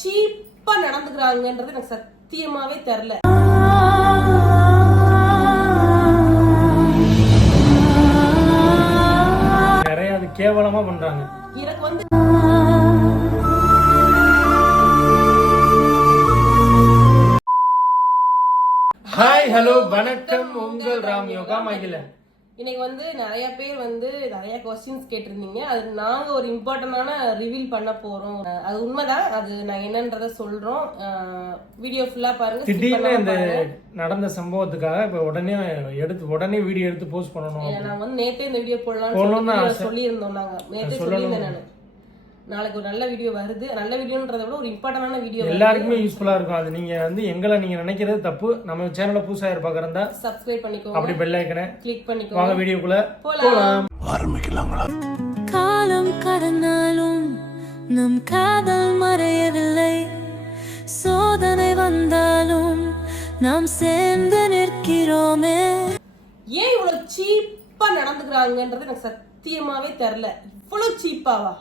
சீப்பா நடந்துக்கிறாங்கன்றது எனக்கு சத்தியமாவே தெரியல. நிறைய அது கேவலமா பண்றாங்க. எனக்கு வந்து ஹாய் ஹலோ வணக்கம். உங்கள் ராம் யோகா மகிழன். இன்னைக்கு வந்து நிறைய பேர் வந்து நிறைய கொஸ்டின்ஸ் கேட்டிருந்தீங்க. அது நாங்க ஒரு இம்பார்ட்டன்டான ரிவீல் பண்ண போறோம். அது உண்மைதான். அது நான் என்னன்றத சொல்றோம். வீடியோ ஃபுல்லா பாருங்க. திடீர்னு இந்த. நடந்த சம்பவத்துக்காக இப்ப உடனே எடுத்து உடனே வீடியோ எடுத்து போஸ்ட் பண்ணணும் நான் வந்து நேத்தே இந்த வீடியோ போடலாம்னு. சொல்லியிருந்தோம் நாங்க. நேத்தே சொல்லியிருந்தேன் நானு. நாளைக்கு ஒரு நல்ல வீடியோ வருது. நல்ல வீடியோன்றத விட ஒரு இம்பார்ட்டன்டான வீடியோ எல்லாருக்குமே யூஸ்ஃபுல்லா இருக்கும். அது நீங்க வந்து எங்களை நீங்க நினைக்கிறது தப்பு. நம்ம சேனல்ல புதுசா இருப்பாக்கிறதா? சப்ஸ்கிரைப் பண்ணிக்கோங்க. அப்படி பெல் ஐக்கனை கிளிக் பண்ணிக்கோங்க. வாங்க வீடியோக்குள்ள போலாம். காலம் கடந்தாலும் நம் காதல் மறையவில்லை. சோதனை வந்தாலும் நாம் சேர்ந்து நிற்கிறோமே. ஏன் இவ்வளவு சீப்பா நடந்துக்கிறாங்கன்றது எனக்கு சத்தியமாவே தெரியல. இவ்வளவு சீப்பாவா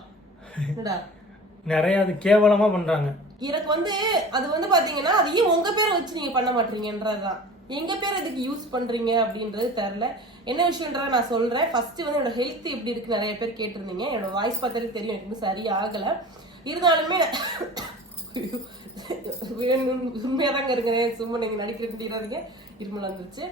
நிறைய அது கேவலமா பண்றாங்க. எனக்கு வந்து அது வந்து பாத்தீங்கன்னா அது ஏன் உங்க பேரை வச்சு நீங்க பண்ண மாட்டீங்கன்றதுதான். எங்க பேர் எதுக்கு யூஸ் பண்றீங்க அப்படின்றது தெரியல. என்ன விஷயன்றத நான் சொல்றேன். ஃபர்ஸ்ட் வந்து என்னோட ஹெல்த் எப்படி இருக்கு நிறைய பேர் கேட்டிருந்தீங்க. என்னோட வாய்ஸ் பார்த்தாலே தெரியும் எனக்கு சரி ஆகல இருந்தாலுமே ஐயோ, வேணும் உண்மையா தாங்க இருக்கிறேன். சும்மா நீங்க நடிக்கிறீங்க இருமல் வந்துருச்சு.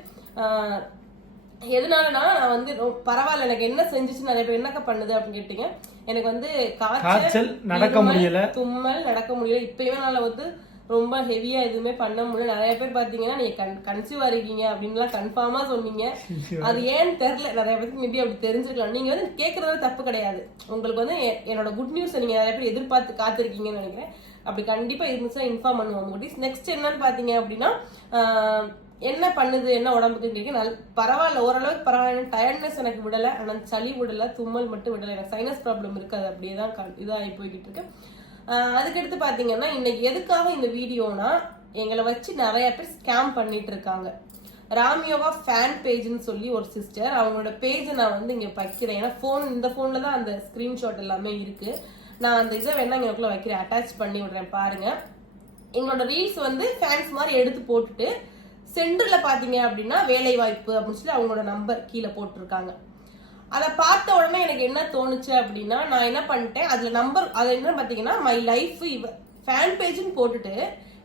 எதனாலனா நான் வந்து பரவாயில்ல எனக்கு என்ன செஞ்சுச்சு நிறைய பேர் என்னக்கா பண்ணுது அப்படின்னு கேட்டீங்க. எனக்கு வந்து காய்ச்சல், நடக்க முடியல. தும்மல் நடக்க முடியல. இப்பயுமே என்னால வந்து ரொம்ப ஹெவியா எதுவுமே பண்ண முடியல. நிறைய பேர் பாத்தீங்கன்னா நீங்க கன் கன்சீவ் இருக்கீங்க அப்படின்லாம் கன்ஃபார்மா சொன்னீங்க. அது ஏன்னு தெரியல. நிறைய பேருக்கு மேபி அப்படி தெரிஞ்சிருக்கலாம். நீங்க வந்து கேக்குறது தப்பு கிடையாது. உங்களுக்கு வந்து என்னோட குட் நியூஸ் நீங்க நிறைய பேர் எதிர்பார்த்து காத்திருக்கீங்கன்னு நினைக்கிறேன். அப்படி கண்டிப்பா இருந்துச்சுன்னா இன்ஃபார்ம் பண்ணுவோம். நெக்ஸ்ட் என்னன்னு பாத்தீங்க அப்படின்னா என்ன பண்ணுது என்ன உடம்புக்கு கேட்க நல் பரவாயில்ல ஓரளவுக்கு பரவாயில்ல டயர்ட்னஸ் எனக்கு விடல ஆனால் சளி விடல தும்மல் மட்டும் விடல எனக்கு சைனஸ் ப்ராப்ளம் இருக்காது அப்படியே தான் இதாகி போய்கிட்டு இருக்கு. அதுக்கடுத்து பார்த்தீங்கன்னா இன்னைக்கு எதுக்காக இந்த வீடியோனா எங்களை வச்சு நிறைய பேர் ஸ்கேம் பண்ணிட்டு இருக்காங்க. ராமியோவா ஃபேன் பேஜ்னு சொல்லி ஒரு சிஸ்டர் அவங்களோட பேஜை நான் வந்து இங்கே வைக்கிறேன். ஏன்னா ஃபோன் இந்த ஃபோன்ல தான் அந்த ஸ்கிரீன்ஷாட் எல்லாமே இருக்கு. நான் அந்த இதை வேணா இங்கே வைக்கிறேன் அட்டாச் பண்ணி விடுறேன் பாருங்க. எங்களோட ரீல்ஸ் வந்து ஃபேன்ஸ் மாதிரி எடுத்து போட்டுட்டு சென்டர்ல பாத்தீங்க அப்படின்னா வேலை வாய்ப்பு அப்படின்னு சொல்லி அவங்களோட நம்பர் கீழே போட்டிருக்காங்க. அதை பார்த்த உடனே எனக்கு என்ன தோணுச்சு அப்படின்னா நான் என்ன பண்ணிட்டேன்? அதுல நம்பர் அது என்ன பாத்தீங்கன்னா மை லைஃப் இவ ஃபேன் பேஜ்னு போட்டுட்டு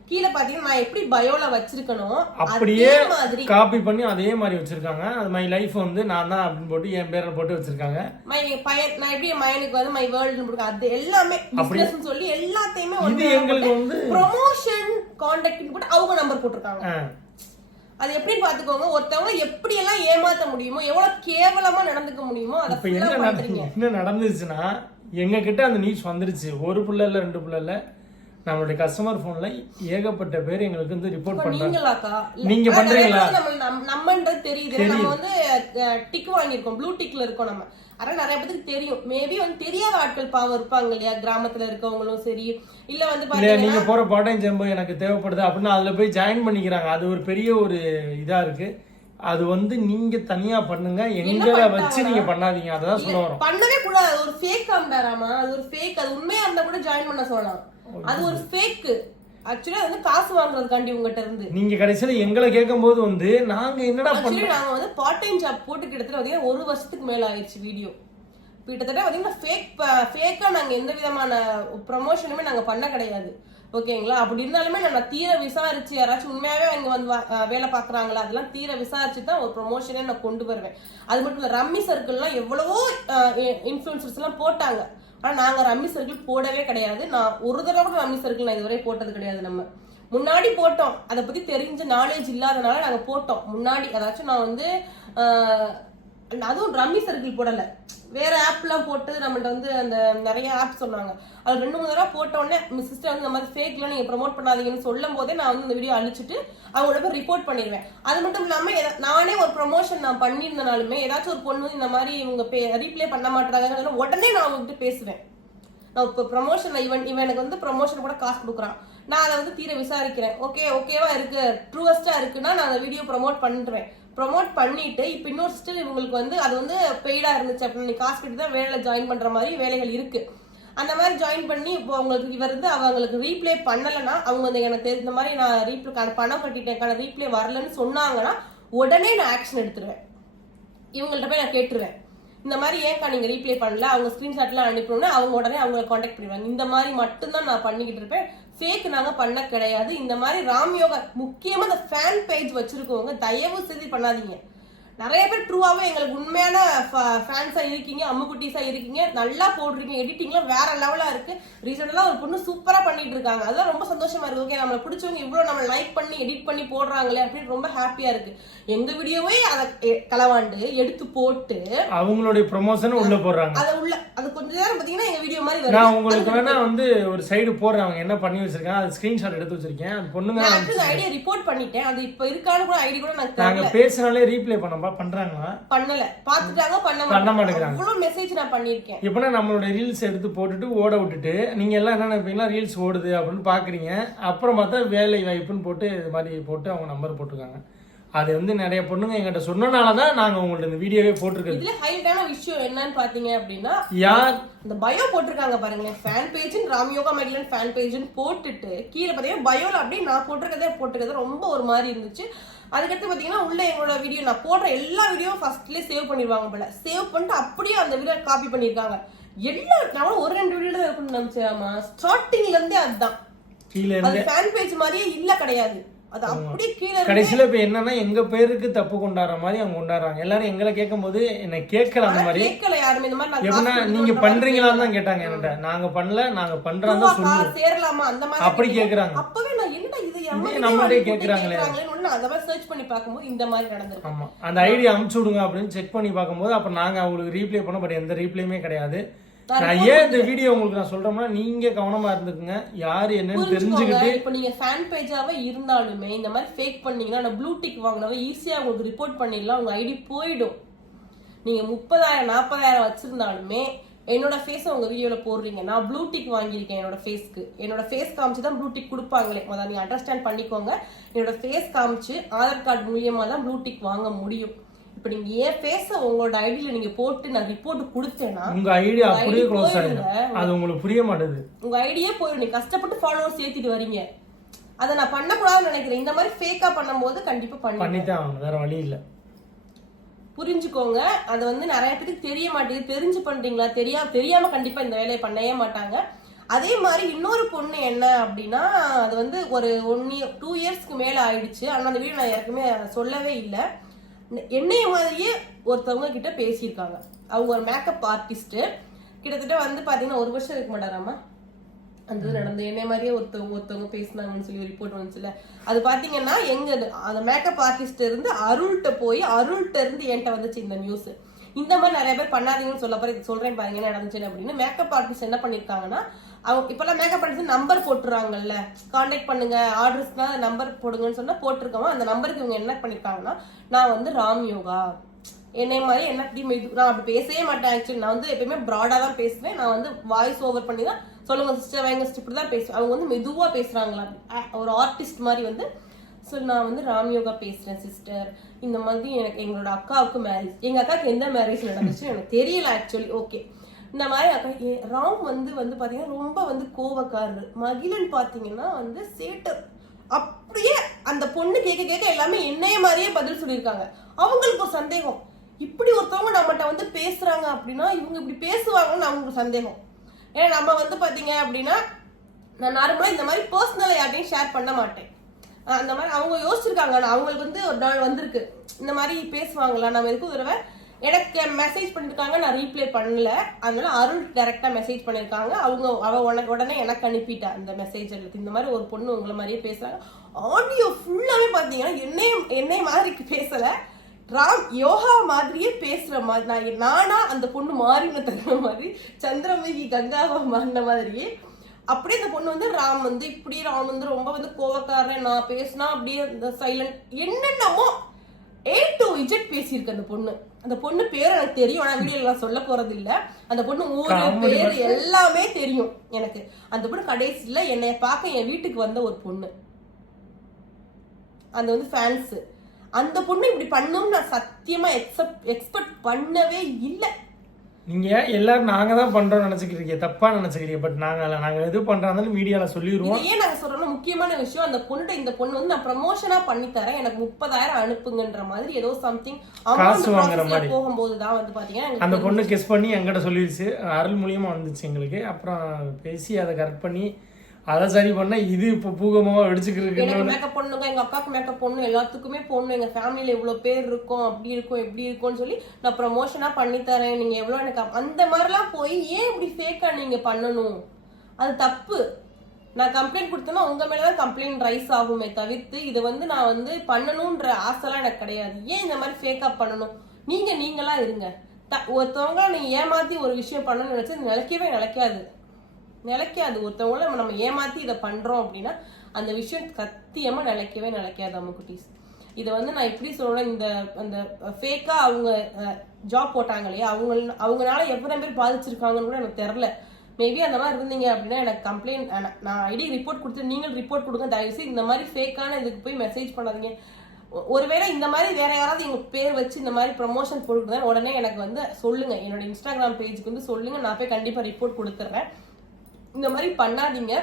கீழே பாத்தீங்கன்னா நான் எப்படி பயோல வச்சிருக்கணும் அப்படியே மாதிரி காப்பி பண்ணி அதே மாதிரி வச்சிருக்காங்க. அது மை லைஃப் வந்து நான் தான் அப்படின்னு போட்டு என் பேரை போட்டு வச்சிருக்காங்க. மை பையன் நான் எப்படி என் மயனுக்கு வந்து மை வேர்ல்டு போட்டு அது எல்லாமே பிசினஸ் சொல்லி எல்லாத்தையுமே இது எங்களுக்கு வந்து ப்ரொமோஷன் கான்டாக்ட் போட்டு அவங்க நம்பர் போட்டிருக்காங்க. அது எப்படின்னு பாத்துக்கோங்க? ஒருத்தவங்க எப்படி எல்லாம் ஏமாத்த முடியுமோ எவ்வளவு கேவலமா நடந்துக்க முடியுமோ அதை இப்ப ஃபுல்லா என்ன பண்றீங்க என்ன நடந்துச்சுன்னா எங்க கிட்ட அந்த நியூஸ் வந்துருச்சு ஒரு புள்ள இல்ல ரெண்டு புள்ள இல்ல. நம்மளுடைய கஸ்டமர் போன்ல ஏகப்பட்ட பேர் எங்களுக்கு வந்து ரிப்போர்ட் இப்ப பண்றாங்க. நீங்களாக்கா? இல்ல, நீங்க பண்றீங்களா? நம்மன்றது தெரியுது. நம்ம வந்து டிக் வாங்கியிருக்கோம். ப்ளூ டிக்ல இருக்கோம் நம்ம. ஆனா நிறைய பேருக்கு தெரியும். மேபி வந்து தெரியாத ஆட்கள் பாவம் இருப்பாங்க இல்லையா? கிராமத்துல இருக்கவங்களும் சரி. இல்ல வந்து பாத்தீங்கன்னா நீங்க போற பாட்டையும் ஜம்பு எனக்கு தேவைப்படுது அப்படின்னு அதுல போய் ஜாயின் பண்ணிக்கிறாங்க. அது ஒரு பெரிய ஒரு இதா இருக்கு. அது வந்து நீங்க தனியா பண்ணுங்க. எங்களை வச்சு நீங்க பண்ணாதீங்க. அதான் சொல்ல வரோம். பண்ணவே கூடாது. அது ஒரு ஃபேக் காண்டாராமா அது ஒரு ஃபேக் அது உண்மையா இருந்தா கூட ஜாயின் பண்ண சொல்லலாம். அது ஒரு ஃபேக் ஆக்சுவலி வந்து காசு வாங்குறதுக்காண்டி உங்ககிட்ட இருந்து. நீங்க கடைசியில எங்களை கேட்கும்போது வந்து நாங்க என்னடா பண்ண ஆக்சுவலி நாங்க வந்து பார்ட் டைம் ஜாப் போட்டு கிட்டத்தட்ட பாத்தீங்கன்னா ஒரு வருஷத்துக்கு மேல ஆயிடுச்சு வீடியோ கிட்டத்தட்ட பாத்தீங்கன்னா ஃபேக் ஃபேக்கா நாங்க எந்த விதமான ப்ரமோஷனுமே நாங்க பண்ண கிடையாது. ஓகேங்களா அப்படி இருந்தாலுமே நான் தீர விசாரிச்சு யாராச்சும் உண்மையாவே அங்க வந்து வேலை பாக்குறாங்களா அதெல்லாம் தீர விசாரிச்சு தான் ஒரு ப்ரொமோஷனே நான் கொண்டு வருவேன். அது மட்டும் இல்ல ரம்மி சர்க்கிள்லாம் எவ்வளவோ இன்ஃபுளுசர்ஸ் எல்லாம் போட்டாங்க. ஆனால் நாங்கள் ரம்மி சர்க்கிள் போடவே கிடையாது. நான் ஒரு தடவை கூட ரம்மி சர்க்கிள் நான் இதுவரை போட்டது கிடையாது நம்ம. முன்னாடி போட்டோம். அதை பற்றி தெரிஞ்ச நாலேஜ் இல்லாதனால நாங்கள் போட்டோம். முன்னாடி அதாச்சும் நான் வந்து அதுவும் ரம்மி சர்க்கிள் போடல. வேற ஆப்லாம் போட்டு நம்மள்ட்ட வந்து அந்த நிறைய ஆப் சொன்னாங்க. அது ரெண்டு மூணு தடவை போட்டோடனே உடனே சிஸ்டர் வந்து இந்த மாதிரி ஃபேக்லாம் நீங்கள் ப்ரொமோட் பண்ணாதீங்கன்னு சொல்லும் போதே நான் வந்து இந்த வீடியோ அழிச்சிட்டு அவங்களோட போய் ரிப்போர்ட் பண்ணிடுவேன். அது மட்டும் இல்லாமல் எதா- நானே ஒரு ப்ரொமோஷன் நான் பண்ணியிருந்தனாலுமே ஏதாச்சும் ஒரு பொண்ணு வந்து இந்த மாதிரி இவங்க பே ரீப்ளே பண்ண மாட்டாங்கன்னு உடனே நான் அவங்ககிட்ட பேசுவேன். நான் இப்போ ப்ரொமோஷன் இவன் இவன் எனக்கு வந்து ப்ரொமோஷன் கூட காசு கொடுக்குறான். நான் அதை வந்து தீர விசாரிக்கிறேன். ஓகே ஓகேவா இருக்கு. ட்ரூவஸ்டா இருக்குன்னா நான் அந்த வீடியோ ப்ரோமோட் பண்ணிடுவேன் ப்ரொமோட் பண்ணிட்டு இப்போ இன்னொரு ஸ்டில் இவங்களுக்கு வந்து அது வந்து பெய்டா இருந்துச்சு அப்படின்னு நீ காசு கட்டி தான் வேலையில ஜாயின் பண்ற மாதிரி வேலைகள் இருக்கு. அந்த மாதிரி ஜாயின் பண்ணி இப்போ அவங்களுக்கு இவர் வந்து அவங்களுக்கு ரீப்ளே பண்ணலைன்னா அவங்க வந்து எனக்கு தெரிஞ்ச மாதிரி நான் ரீப்ளே பணம் கட்டிட்டேன் ரீப்ளே வரலன்னு சொன்னாங்கன்னா உடனே நான் ஆக்ஷன் எடுத்துருவேன். இவங்கள்ட்ட போய் நான் கேட்டுருவேன். இந்த மாதிரி ஏன்க்கா நீங்க ரீப்ளே பண்ணல? அவங்க ஸ்கிரீன்ஷாட்லாம் அனுப்பணும்னா அவங்க உடனே அவங்களை காண்டாக்ட் பண்ணுவாங்க இந்த மாதிரி மட்டும்தான் நான் பண்ணிக்கிட்டு இருப்பேன். ஃபேக் நாங்க பண்ண கிடையாது. இந்த மாதிரி ராம் யோகா முக்கியமா இந்த ஃபேன் பேஜ் வச்சிருக்கவங்க தயவு செய்து பண்ணாதீங்க. நிறைய பேர் ட்ரூவாவே எங்களுக்கு உண்மையான ஃபேன்ஸா இருக்கீங்க அம்முக்குட்டீஸா இருக்கீங்க நல்லா போடுறீங்க எடிட்டிங்லாம் வேற லெவலா இருக்கு. ரீசெண்டா ஒரு பொண்ணு சூப்பரா பண்ணிட்டு இருக்காங்க. அதெல்லாம் ரொம்ப சந்தோஷமா இருக்கு. ஓகே நம்மள பிடிச்சவங்க இவ்வளவு நம்ம லைக் பண்ணி எடிட் பண்ணி போடுறாங்களே அப்படின்னு ரொம்ப ஹாப்பியா இருக்கு. எங்க வீடியோவே அதை களவாண்டு எடுத்து போட்டு அவங்களுடைய ப்ரொமோஷன் உள்ள போடுறாங்க. அதை உள்ள அது நேரம் பாத்தீங்கன்னா எங்க வீடியோ மாதிரி நான் உங்களுக்கு வேணா வந்து ஒரு சைடு போடுறேன். அவங்க என்ன பண்ணி வச்சிருக்காங்க அது ஸ்கிரீன்ஷாட் எடுத்து வச்சிருக்கேன். அது பொண்ணுங்க நான் ஐடியா ரிப்போர்ட் பண்ணிட்டேன். அது இப்ப இருக்கான்னு கூட ஐடி கூட எனக்கு நாங்க பேசினாலே ரீப்ளே பண்ணப்பா பண்றாங்களா? பண்ணல. பாத்துட்டாங்க பண்ண பண்ண மாட்டாங்க மாட்டேங்கிறாங்க. அவ்வளவு மெசேஜ் நான் பண்ணிருக்கேன் எப்படின்னா நம்மளோட ரீல்ஸ் எடுத்து போட்டுட்டு ஓட விட்டுட்டு நீங்க எல்லாம் என்ன நினைப்பீங்களா? ரீல்ஸ் ஓடுது அப்படின்னு பாக்குறீங்க. அப்புறம் பார்த்தா வேலை வாய்ப்புன்னு போட்டு இது மாதிரி போட்டு அவங்க நம்பர் போட்டிருக்காங்க. அது வந்து நிறைய பொண்ணுங்க எங்கிட்ட சொன்னனால தான் நாங்க உங்கள்ட்ட இந்த வீடியோவே போட்டிருக்கிறது. இதுல ஹைலைட்டான விஷயம் என்னன்னு பாத்தீங்க அப்படின்னா யார்? இந்த பயோ போட்டிருக்காங்க பாருங்களேன் ஃபேன் பேஜ்னு ராம்யோகா மைக்லன் ஃபேன் பேஜ்னு போட்டுட்டு கீழே பாத்தீங்கன்னா பயோல அப்படியே நான் போட்டிருக்கதே போட்டிருக்கதே ரொம்ப ஒரு மாதிரி இருந்துச்சு. அதுக்கடுத்து பாத்தீங்கன்னா உள்ள எங்களோட வீடியோ நான் போடுற எல்லா வீடியோ ஃபர்ஸ்ட்லயே சேவ் பண்ணிடுவாங்க போல. சேவ் பண்ணிட்டு அப்படியே அந்த வீடியோ காப்பி பண்ணிருக்காங்க. எல்லா நான் ஒரு ரெண்டு வீடியோ தான் இருக்குன்னு நினைச்சேன் ஸ்டார்டிங்ல இருந்தே அதுதான். அது ஃபேன் பேஜ் மாதிரியே இல்ல கிடையாது. அது அப்படியே கீழே கடைசியில இப்ப என்னன்னா எங்க பேருக்கு தப்பு கொண்டாடுற மாதிரி அவங்க கொண்டாடுறாங்க. எல்லாரும் எங்களை கேட்கும் போது என்னை கேட்கல அந்த மாதிரி. கேட்கல யாருமே. இந்த மாதிரி எப்படின்னா நீங்க பண்றீங்களான்னு தான் கேட்டாங்க என்கிட்ட. நாங்க பண்ணல நாங்க பண்றோம் தான் ரூபா சொல்லு சேரலாமா? அந்த மாதிரி அப்படி கேட்டீங்க. கேக்குறாங்க. அப்பவே நான் என்னடா இது நான் அந்த மாதிரி சர்ச் பண்ணி பார்க்கும்போது இந்த மாதிரி நடந்திருக்கு. ஆமா. அந்த ஐடி அமுச்சு விடுங்க அப்படின்னு செக் பண்ணி பார்க்கும்போது அப்ப நாங்க அவங்களுக்கு ரீப்ளே பண்ணோம் பட் எந்த ரீப்ளேயுமே கிடையாது. நான் ஏன் இந்த வீடியோ உங்களுக்கு நான் சொல்றேன்னா நீங்க கவனமா இருந்துக்குங்க. யாரு என்னன்னு தெரிஞ்சுக்கிட்டு இப்போ நீங்க ஃபேன் பேஜாவே இருந்தாலுமே இந்த மாதிரி ஃபேக் பண்ணீங்கன்னா நான் ப்ளூ டிக் வாங்கினவ ஈஸியா உங்களுக்கு ரிப்போர்ட் பண்ணிடலாம் உங்க ஐடி போயிடும். நீங்க முப்பதாயிரம் நாற்பதாயிரம் வச்சிருந்தாலுமே என்னோட ஃபேஸை உங்க வீடியோல போடுறீங்க. நான் ப்ளூ டிக் வாங்கியிருக்கேன் என்னோட ஃபேஸ்க்கு என்னோட ஃபேஸ் காமிச்சு தான் ப்ளூ டிக் கொடுப்பாங்களே. முதல்ல நீங்க அண்டர்ஸ்டாண்ட் பண்ணிக்கோங்க. என்னோட ஃபேஸ் காமிச்சு ஆதார் கார்டு மூலியமா தான் ப்ளூ டிக் வாங்க முடியும். இப்போ நீங்க ஏன் ஃபேஸை உங்களோட ஐடியில நீங்க போட்டு நான் ரிப்போர்ட் கொடுத்தேன்னா உங்க ஐடி அப்படியே க்ளோஸ். ஆயிடும் அது உங்களுக்கு புரிய மாட்டேது. உங்க ஐடியே போயிடும் நீங்க கஷ்டப்பட்டு ஃபாலோவர்ஸ் ஏத்திட்டு வரீங்க. அதை நான் பண்ணக்கூடாதுன்னு நினைக்கிறேன். இந்த மாதிரி ஃபேக்கா பண்ணும்போது கண்டிப்பா பண்ணி பண்ணித்தான் வேற வழி இல்ல. புரிஞ்சுக்கோங்க. அது வந்து நிறைய பேருக்கு தெரிய மாட்டேங்குது. தெரிஞ்சு பண்றீங்களா? தெரியா தெரியாம கண்டிப்பா இந்த வேலையை பண்ணவே மாட்டாங்க. அதே மாதிரி இன்னொரு பொண்ணு என்ன அப்படின்னா அது வந்து ஒரு ஒன் இயர் டூ இயர்ஸ்க்கு மேல ஆயிடுச்சு. ஆனா அந்த வீடியோ நான் யாருக்குமே சொல்லவே இல்லை. என்னைய மாதிரியே ஒருத்தவங்க கிட்ட பேசியிருக்காங்க. அவங்க ஒரு மேக்கப் ஆர்டிஸ்ட் கிட்டத்தட்ட வந்து பாத்தீங்கன்னா ஒரு வருஷம் இருக்க மாட்டாராமா அந்த இது நடந்து என்னை மாதிரியே ஒருத்தவங்க ஒருத்தவங்க பேசினாங்கன்னு சொல்லி ரிப்போர்ட் வந்துச்சுல அது பாத்தீங்கன்னா எங்க அந்த மேக்கப் ஆர்டிஸ்ட் இருந்து அருள்கிட்ட போய் அருள்கிட்ட இருந்து என்கிட்ட வந்துச்சு இந்த நியூஸ் இந்த மாதிரி நிறைய பேர் பண்ணாதீங்கன்னு சொல்ல போற சொல்றேன் பாருங்க என்ன நடந்துச்சு அப்படின்னு மேக்கப் ஆர்டிஸ்ட் என்ன பண்ணிருக்காங்கன்னா அவங்க இப்பெல்லாம் மேக்கப் ஆர்டிஸ்ட் நம்பர் போட்டுறாங்கல்ல. காண்டாக்ட் பண்ணுங்க ஆர்டர்ஸ்னா நம்பர் போடுங்கன்னு சொன்னா போட்டிருக்கோம் அந்த நம்பருக்கு இவங்க என்ன பண்ணிருக்காங்கன்னா நான் வந்து ராம் யோகா. என்னை மாதிரி என்ன இப்படி மெது நான் அப்படி பேசவே மாட்டேன் ஆக்சுவலி நான் வந்து எப்பயுமே ப்ராடா தான் பேசுவேன். நான் வந்து வாய்ஸ் ஓவர் பண்ணி தான் சொல்லுங்க சிஸ்டர் வாங்க சிஸ்டர் இப்படி தான் பேசுவேன். அவங்க வந்து மெதுவா பேசுறாங்களா? ஒரு ஆர்டிஸ்ட் மாதிரி வந்து. ஸோ நான் வந்து ராம் யோகா பேசுறேன் சிஸ்டர் இந்த மாதிரி எனக்கு எங்களோட அக்காவுக்கு மேரேஜ் எங்க அக்காவுக்கு எந்த மேரேஜ் நடந்துச்சு எனக்கு தெரியல ஆக்சுவலி ஓகே இந்த மாதிரி அக்கா ஏ- ராம் வந்து வந்து பாத்தீங்கன்னா ரொம்ப வந்து கோவக்காரர். மகிழன் பாத்தீங்கன்னா வந்து சேட்டர். அப்படியே அந்த பொண்ணு கேட்க கேட்க எல்லாமே என்னைய மாதிரியே பதில் சொல்லியிருக்காங்க. அவங்களுக்கு ஒரு சந்தேகம். இப்படி ஒருத்தவங்க நம்மகிட்ட வந்து பேசுறாங்க அப்படின்னா இவங்க இப்படி பேசுவாங்கன்னு அவங்களுக்கு சந்தேகம். ஏன்னா நம்ம வந்து பாத்தீங்க அப்படின்னா நான் நார்மலா இந்த மாதிரி பர்சனலை யார்ட்டையும் ஷேர் பண்ண மாட்டேன். அந்த மாதிரி அவங்க யோசிச்சிருக்காங்க. அவங்களுக்கு வந்து ஒரு நாள் வந்திருக்கு. இந்த மாதிரி பேசுவாங்களா? நம்ம எதுக்கு தடவை எனக்கு மெசேஜ் பண்ணியிருக்காங்க நான் ரீப்ளே பண்ணல. அதனால அருள் டைரக்டா மெசேஜ் பண்ணியிருக்காங்க அவங்க அவ உனக்கு உடனே எனக்கு அனுப்பிட்டா அந்த மெசேஜ் இந்த மாதிரி ஒரு பொண்ணு உங்களை மாதிரியே பேசுறாங்க. ஆடியோ ஃபுல்லாவே பாத்தீங்கன்னா என்னையும் என்னைய மாதிரி பேசல. ராம் யோகா மாதிரியே பேசுற மாதிரி நான் நானா அந்த பொண்ணு மாறின தகுந்த மாதிரி சந்திரமுகி கங்காவா மாறின மாதிரியே. அப்படியே அந்த பொண்ணு வந்து ராம் வந்து இப்படி ராம் வந்து ரொம்ப வந்து கோவக்காரன் நான் பேசினா அப்படியே இந்த சைலண்ட் என்னென்னமோ ஏ டு இஜெட் பேசியிருக்கு அந்த பொண்ணு. அந்த பொண்ணு பேர் எனக்கு தெரியும். ஆனா வீடியோல நான் சொல்ல போறது இல்ல அந்த பொண்ணு ஊரு பேர். எல்லாமே தெரியும் எனக்கு. அந்த பொண்ணு கடைசியில என்னைய பார்க்க என் வீட்டுக்கு வந்த ஒரு பொண்ணு. அந்த வந்து ஃபேன்ஸ் அந்த பொண்ணு இப்படி பண்ணும் நான் சத்தியமா எக்ஸப்ட் எக்ஸ்பெக்ட் பண்ணவே இல்லை. நீங்கள் எல்லாரும் நாங்கள் தான் பண்ணுறோம்னு நினச்சிக்கிறீங்க தப்பாக நினச்சிக்கிறீங்க பட் நாங்கள் நாங்கள் எது பண்ணுறாங்கன்னு மீடியாவில் சொல்லிடுவோம் ஏன் நாங்க சொல்றோம்னா முக்கியமான விஷயம் அந்த பொண்ணு இந்த பொண்ணு வந்து நான் ப்ரமோஷனா பண்ணி தரேன். எனக்கு முப்பதாயிரம் அனுப்புங்கன்ற மாதிரி ஏதோ சம்திங் காசு வாங்குற மாதிரி. போகும்போது தான் வந்து எங்களுக்கு அந்த பொண்ணு கெஸ் பண்ணி என்கிட்ட சொல்லிடுச்சு அருள் மூலியமாக வந்துச்சு எங்களுக்கு. அப்புறம் பேசி அதை கரெக்ட் பண்ணி அதை சரி பண்ண இது இப்போ பூகமாக வெடிச்சுக்கிட்டு எனக்கு மேக்கப் பண்ணுங்க எங்க அக்காவுக்கு மேக்கப் பண்ணணும். எல்லாத்துக்குமே போடணும். எங்க ஃபேமிலியில இவ்வளவு பேர் இருக்கும். அப்படி இருக்கும் இப்படி இருக்கும்னு சொல்லி நான் ப்ரமோஷனா பண்ணி தரேன். நீங்க எவ்வளவு எனக்கு அந்த மாதிரிலாம் போய் ஏன் இப்படி ஃபேக்கா நீங்க பண்ணணும்? அது தப்பு. நான் கம்ப்ளைண்ட் கொடுத்தேன்னா உங்க மேலதான் கம்ப்ளைண்ட் ரைஸ் ஆகுமே தவிர்த்து இதை வந்து நான் வந்து பண்ணணும்ன்ற ஆசைலாம் எனக்கு கிடையாது. ஏன் இந்த மாதிரி ஃபேக்கா பண்ணணும்? நீங்க நீங்களா இருங்க. ஒருத்தவங்க நீங்க ஏமாத்தி ஒரு விஷயம் பண்ணணும்னு நினைச்சு நிலைக்கவே நிலைக்காது. நிலைக்காது. ஒருத்தவங்கள நம்ம- ஏமாற்றி ஏமாத்தி இதை பண்றோம் அப்படின்னா அந்த விஷயம் சத்தியமா நிலைக்கவே நிலைக்காது நம்ம குட்டீஸ். இதை வந்து நான் எப்படி சொல்றேன் இந்த அந்த ஃபேக்கா அவங்க ஜாப் போட்டாங்க இல்லையா? அவங்க அவங்களால எவ்வளோ பேர் பாதிச்சிருக்காங்கன்னு கூட எனக்கு தெரில மேபி அந்த மாதிரி இருந்தீங்க அப்படின்னா எனக்கு கம்ப்ளைண்ட் நான் ஐடி ரிப்போர்ட் கொடுத்து நீங்கள் ரிப்போர்ட் கொடுங்க. தயவுசெய்து இந்த மாதிரி ஃபேக்கான இதுக்கு போய் மெசேஜ் பண்ணாதீங்க. ஒருவேளை இந்த மாதிரி வேற யாராவது எங்க பேர் வச்சு இந்த மாதிரி ப்ரமோஷன் போட்டுருந்தா உடனே எனக்கு வந்து சொல்லுங்க. என்னோட இன்ஸ்டாகிராம் பேஜுக்கு வந்து சொல்லுங்க. நான் போய் கண்டிப்பா ரிப்போர்ட் கொடுத்துட்றேன் இந்த மாதிரி பண்ணாதீங்க.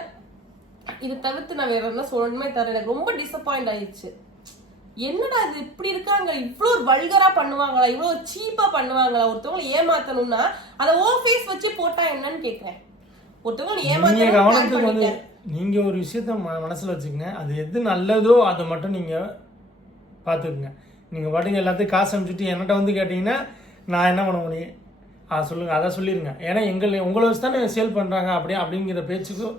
இது தவிர்த்து நான் வேற என்ன சொல்லணுமே தர எனக்கு ரொம்ப டிசப்பாயிண்ட் ஆயிடுச்சு. என்னடா இது இப்படி இருக்காங்க? இவ்வளோ வல்கரா பண்ணுவாங்களா? இவ்வளோ சீப்பா பண்ணுவாங்களா? ஒருத்தவங்களை ஏமாத்தணும்னா அதை ஓ ஃபேஸ் வச்சு போட்டா என்னன்னு கேக்குறேன். ஒருத்தவங்களை ஏமாத்தணும். நீங்கள் ஒரு விஷயத்த மனசில் வச்சுக்கங்க. அது எது நல்லதோ அதை மட்டும் நீங்கள் பார்த்துக்குங்க. நீங்கள் பாட்டுக்கு எல்லாத்தையும் காசு அனுப்பிச்சிட்டு என்கிட்ட வந்து கேட்டிங்கன்னா நான் என்ன பண்ண முடியும்? சொல்லுங்கள் அதை சொல்லிடுங்க ஏன்னா எங்களை உங்களை வச்சு தானே சேல் பண்ணுறாங்க அப்படியே அப்படிங்கிற பேச்சுக்கும்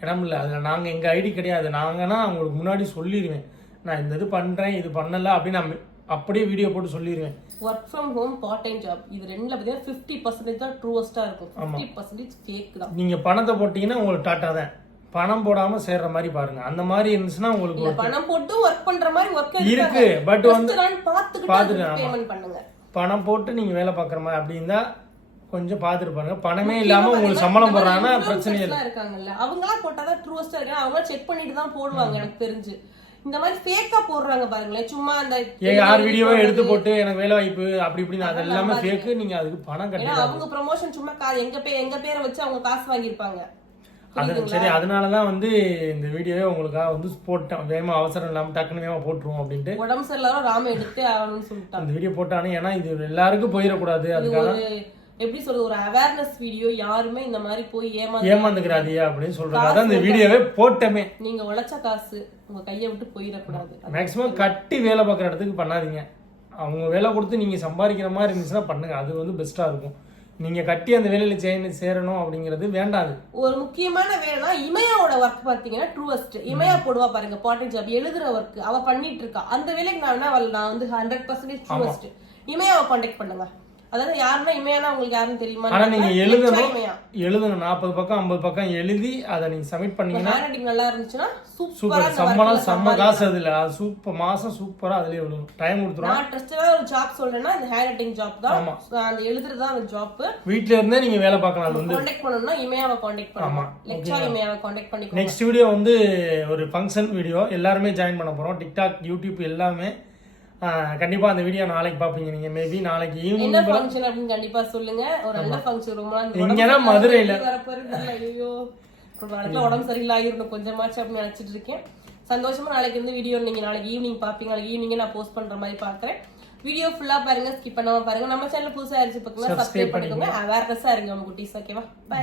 இடம் இல்லை. அதில் நாங்கள் எங்கள் ஐடி கிடையாது. நாங்கன்னா அவங்களுக்கு முன்னாடி சொல்லிடுவேன் நான் இந்த இது பண்ணுறேன் இது பண்ணலை அப்படின்னு நான் அப்படியே வீடியோ போட்டு சொல்லிடுவேன் work from home part time job இது ரெண்டுல பார்த்தீங்கன்னா ஃபிஃப்டி பர்சன்டேஜ் தான் ட்ரூவஸ்டா இருக்கும். ஃபிஃப்டி பர்சன்டேஜ் ஃபேக் தான். நீங்கள் பணத்தை போட்டிங்கன்னா உங்களுக்கு டாட்டா தான். பணம் போடாமல் சேர்ற மாதிரி பாருங்கள் அந்த மாதிரி இருந்துச்சுன்னா உங்களுக்கு பணம் போட்டு ஒர்க் பண்ற மாதிரி ஒர்க் இருக்கு, but வந்து- ஆமா. பேமெண்ட் பண்ணுங்க. பணம் போட்டு நீங்க வேலை பார்க்குற மாதிரி அப்படி இருந்தா கொஞ்சம் பார்த்துட்டு பாருங்க. பணமே இல்லாம உங்களுக்கு சம்பளம் போடுறாங்கன்னா பிரச்சனை இல்லை. இருக்காங்கல்ல அவங்களாம் போட்டாதான் ட்ரூவஸ்டா இருக்கு அவங்க செக் பண்ணிட்டு தான் போடுவாங்க எனக்கு தெரிஞ்சு. இந்த மாதிரி ஃபேக்கா போடுறாங்க பாருங்களேன். சும்மா அந்த யார் வீடியோவை எடுத்து போட்டு எனக்கு வேலை வாய்ப்பு அப்படி இப்படின்னு அது எல்லாமே ஃபேக்கு நீங்க அதுக்கு பணம் ஏன்னா கட்டி அவங்க ப்ரமோஷன் சும்மா எங்க பேர் எங்க பேரை வச்சு அவங்க காசு வாங்கியிருப்பாங்க. அது சரி அதனால தான் வந்து இந்த வீடியோவே உங்களுக்காக வந்து போட்டேன். வேகமா அவசரம் இல்லாம டக்குன்னு வேகமா போட்டுருவோம் அப்படின்ட்டு. உடம்பு சரியில்லாம ராம எடுத்து ஆகணும்னு சொல்லிட்டாங்க. அந்த வீடியோ போட்டானே ஏன்னா இது எல்லாருக்கும் போயிடக்கூடாது அதுக்காக எப்படி சொல்றது ஒரு அவேர்னஸ் வீடியோ யாருமே இந்த மாதிரி போய் ஏமாந்து ஏமாந்துக்கிறாதியா அப்படின்னு சொல்றாங்க அதான் இந்த வீடியோவே போட்டமே. நீங்க உழைச்ச காசு உங்க கையை விட்டு போயிடக்கூடாது. மேக்ஸிமம் கட்டி வேலை பார்க்குற இடத்துக்கு பண்ணாதீங்க. அவங்க வேலை கொடுத்து நீங்கள் சம்பாதிக்கிற மாதிரி இருந்துச்சுன்னா பண்ணுங்க. அது வந்து பெஸ்ட்டாக இருக்கும். நீங்கள் கட்டி அந்த வேலையில் செய்ய சேரணும் அப்படிங்கிறது வேண்டாது. ஒரு முக்கியமான வேலைனா இமயாவோட ஒர்க் பாத்தீங்கன்னா ட்ரூவஸ்ட் இமயா போடுவா பாருங்க பாட்டன் ஜாப் எழுதுற ஒர்க் அவ பண்ணிட்டு இருக்கா. அந்த வேலைக்கு நான் என்ன நான் வந்து ஹண்ட்ரட் பர்சன்டேஜ் ட்ரூவஸ்ட் இமயாவை காண்டாக்ட் பண்ணுங்க. அதாவது யாருன்னா இமயானா உங்களுக்கு யாருன்னு தெரியுமா? ஆனால் நீங்கள் எழுதணும் எழுதணும். நாற்பது பக்கம் ஐம்பது பக்கம் எழுதி அதை நீங்கள் சப்மிட் பண்ணீங்கன்னா ஹேண்ட் நல்லா இருந்துச்சுன்னா சூப்பரா. சூப்பர் சம்பளம் செம்ம காசு அதில். அது சூப்பர். மாதம் சூப்பராக அதுலேயே விழுவும் டைம் கொடுத்துரும். நான் ட்ரஸ்டடா ஒரு ஜாப் சொல்றேன்னா இந்த ஹேண்ட் ரைட்டிங் ஜாப் தான். அந்த எழுதுறது தான் அந்த ஜாப் வீட்டில் இருந்தே நீங்கள் வேலை பார்க்கலாம் அது வந்து. காண்டாக்ட் பண்ணணும்னா இமயாவை காண்டாக்ட் பண்ணணும். லெக்சர் இமயாவை காண்டாக்ட் பண்ணிக்கோங்க. நெக்ஸ்ட் வீடியோ வந்து ஒரு ஃபங்க்ஷன் வீடியோ எல்லாருமே ஜாயின் பண்ண போகிறோம் டிக்டாக் யூடியூப் எல்லாமே கண்டிப்பாக அந்த வீடியோ நாளைக்கு பார்ப்பீங்க நீங்கள் மேபி நாளைக்கு ஈவினிங் என்ன ஃபங்க்ஷன் அப்படின்னு கண்டிப்பா சொல்லுங்க. ஒரு நல்ல ஃபங்க்ஷன் ரொம்ப நாள் இங்கன்னா மதுரையில. ஐயோ நாளைக்கு உடம்பு சரியில்லை ஆகிருக்கும் கொஞ்சமாச்சு அப்படின்னு நினைச்சிட்டு இருக்கேன். சந்தோஷமா நாளைக்கு இருந்து வீடியோ நீங்க நாளைக்கு ஈவினிங் பாப்பீங்க நாளைக்கு ஈவினிங்கே நான் போஸ்ட் பண்ற மாதிரி பாக்குறேன் வீடியோ ஃபுல்லா பாருங்க. ஸ்கிப் பண்ணாம பாருங்க. நம்ம சேனல் புதுசா இருந்துச்சு பாத்தீங்கன்னா சப்ஸ்கிரைப் பண்ணிக்கோங்க. அவேர்னஸா இருங்க உங்க குட்டீஸ் ஓகேவா பை